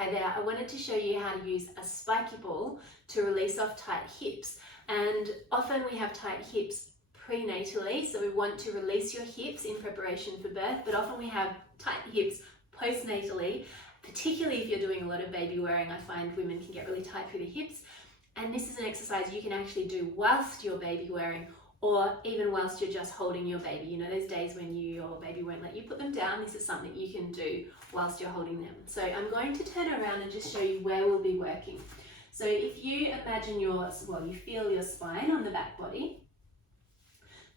Hi there, I wanted to show you how to use a spiky ball to release off tight hips. And often we have tight hips prenatally, so we want to release your hips in preparation for birth, but often we have tight hips postnatally, particularly if you're doing a lot of baby wearing. I find women can get really tight through the hips, and this is an exercise you can actually do whilst you're baby wearing, or even whilst you're just holding your baby. You know, those days when your baby won't let you put them down, this is something you can do whilst you're holding them. So I'm going to turn around and just show you where we'll be working. So if you imagine you feel your spine on the back body.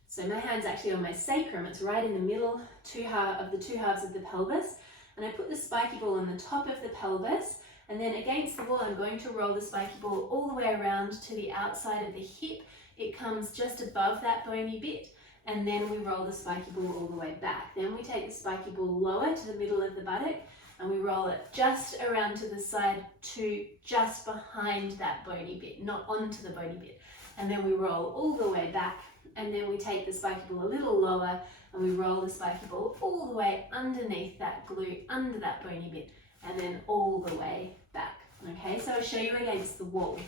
So my hand's actually on my sacrum, it's right in the middle of the two halves of the pelvis. And I put the spiky ball on the top of the pelvis, and then against the wall I'm going to roll the spiky ball all the way around to the outside of the hip. It comes just above that bony bit, and then we roll the spiky ball all the way back. Then we take the spiky ball lower to the middle of the buttock, and we roll it just around to the side to just behind that bony bit, not onto the bony bit. And then we roll all the way back, and then we take the spiky ball a little lower, and we roll the spiky ball all the way underneath that glute, under that bony bit, and then all the way back. Okay, so I'll show you against the wall.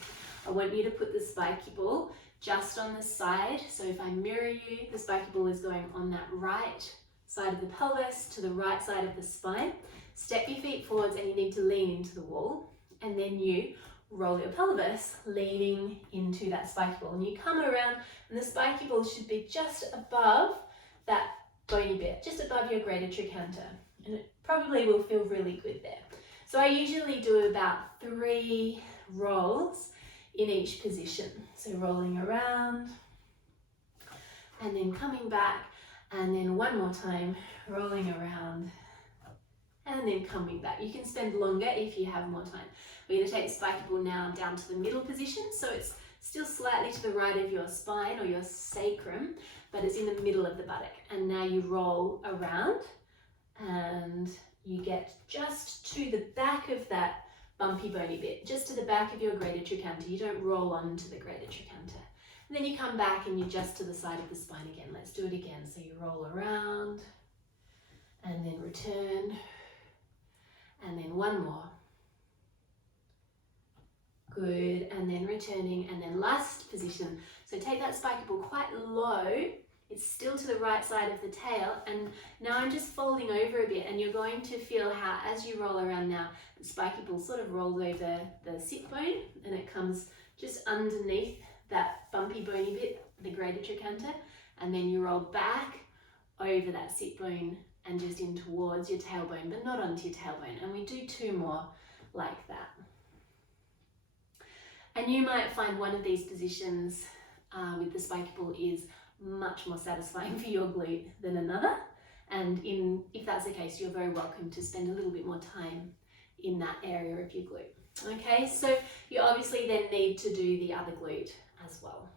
I want you to put the spiky ball just on the side. So if I mirror you, the spiky ball is going on that right side of the pelvis to the right side of the spine. Step your feet forwards, and you need to lean into the wall, and then you roll your pelvis leaning into that spiky ball, and you come around, and the spiky ball should be just above that bony bit, just above your greater trochanter, and it probably will feel really good there. So I usually do about 3 rolls in each position. So rolling around, and then coming back, and then one more time, rolling around, and then coming back. You can spend longer if you have more time. We're going to take the spiky ball now down to the middle position, so it's still slightly to the right of your spine or your sacrum, but it's in the middle of the buttock. And now you roll around, and you get just to the back of that bumpy bony bit, just to the back of your greater trochanter. You don't roll onto the greater trochanter. And then you come back and you just to the side of the spine again. Let's do it again. So you roll around, and then return, and then one more. Good, and then returning, and then last position. So take that spiky ball quite low. It's still to the right side of the tail, and now I'm just folding over a bit, and you're going to feel how as you roll around now, the spiky ball sort of rolls over the sit bone, and it comes just underneath that bumpy bony bit, the greater trochanter, and then you roll back over that sit bone and just in towards your tailbone, but not onto your tailbone. And we do 2 more like that. And you might find one of these positions with the spiky ball is much more satisfying for your glute than another. And if that's the case, you're very welcome to spend a little bit more time in that area of your glute. Okay, so you obviously then need to do the other glute as well.